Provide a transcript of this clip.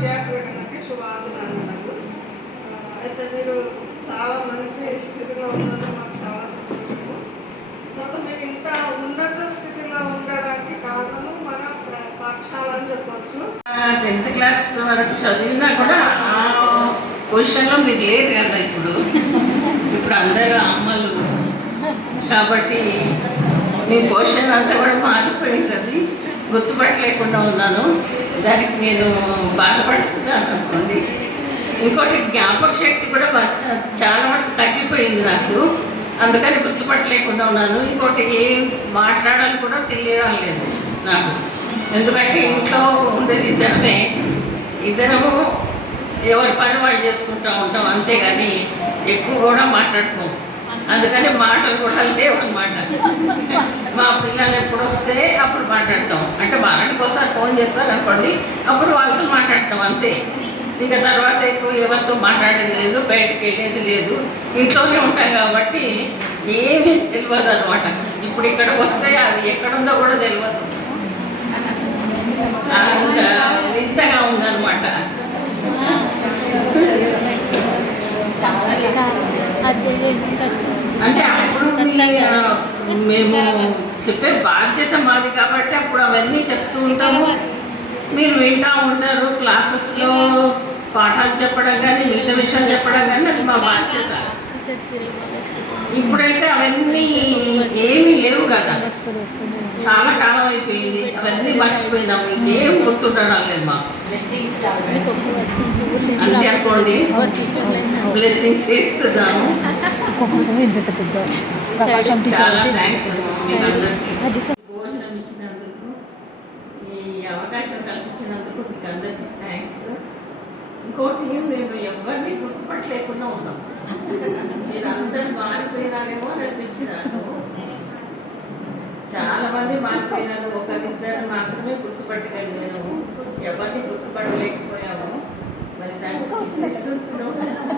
విద్యార్థులకి శుభాభినందనలు ఆ, అయితే మీరు చాలా మంచి స్థితిలో ఉన్నది మాకు చాలా సంతోషము. తర్వాత మీరు ఇంత ఉన్నత స్థితిలో ఉండడానికి కారణము మన పాఠశాల అని చెప్పవచ్చు టెన్త్ క్లాస్ వరకు చదివినా కూడా ఆ పొజిషన్లో మీరు లేరు కదా ఇప్పుడు. ఇప్పుడు అందరూ అమ్మలు. కాబట్టి మీ పొజిషన్ అంతా కూడా గుర్తుపట్టలేకుండా ఉన్నాను. దానికి నేను బాధపడుతున్నాను అనుకోండి. ఇంకోటి జ్ఞాపక శక్తి కూడా చాలా వరకు తగ్గిపోయింది నాకు. అందుకని గుర్తుపట్టలేకుండా ఉన్నాను. ఇంకోటి ఏం మాట్లాడాలి కూడా తెలియడం లేదు నాకు. ఎందుకంటే ఇంట్లో ఉండేది ఇద్దరమే. ఇద్దరము ఎవరి పని వాళ్ళు చేసుకుంటూ ఉంటాం అంతేగాని ఎక్కువ కూడా మాట్లాడుకోం అందుకని మాటలు కూడా లేవు అనమాట మా పిల్లలు ఎప్పుడు వస్తే అప్పుడు మాట్లాడతాం. అంటే వారానికి ఒకసారి ఫోన్ చేస్తారు అనుకోండి అప్పుడు వాళ్ళతో మాట్లాడతాం అంతే. ఇంకా తర్వాత ఎక్కువ ఎవరితో మాట్లాడేది లేదు బయటకు వెళ్ళేది లేదు. ఇంట్లోనే ఉంటాం కాబట్టి ఏమీ తెలియదు అనమాట ఇప్పుడు ఇక్కడికి వస్తే అది ఎక్కడుందో కూడా తెలియదు అంత వింతగా ఉందన్నమాట అంటే అప్పుడు మీ, ఆ, మేము చెప్పే బాధ్యత మాది కాబట్టి అప్పుడు అవన్నీ చెప్తూ ఉంటాము. మీరు వింటూ ఉంటారు క్లాసెస్లో పాఠాలు చెప్పడం కానీ మిగతా విషయాలు చెప్పడం కానీ అది మా బాధ్యత. ఇప్పుడైతే అవన్నీ ఏమీ లేవు కదా. చాలా కాలం అయిపోయింది. అవన్నీ మర్చిపోయినాము. ఇంకేం గుర్తుండడం లేదు మాకు. అంతే అనుకోండి. బ్లెస్సింగ్స్ ఇస్తున్నాము థ్యాంక్స్ మీకందరికీ భోజనం ఇచ్చినందుకు ఈ అవకాశం కల్పించినందుకు మీకు అందరికీ థ్యాంక్స్ ఇంకోటి మేము ఎవరిని గుర్తుపట్టలేకుండా ఉన్నాం. మీరు అందరు మారిపోయినారేమో అని అనిపించింది నాకు చాలా మంది మారిపోయినారు ఒకరిద్దరు మాత్రమే గుర్తుపట్టగలిగాము. ఎవరిని గుర్తుపట్టలేకపోయాము. మరి దానికి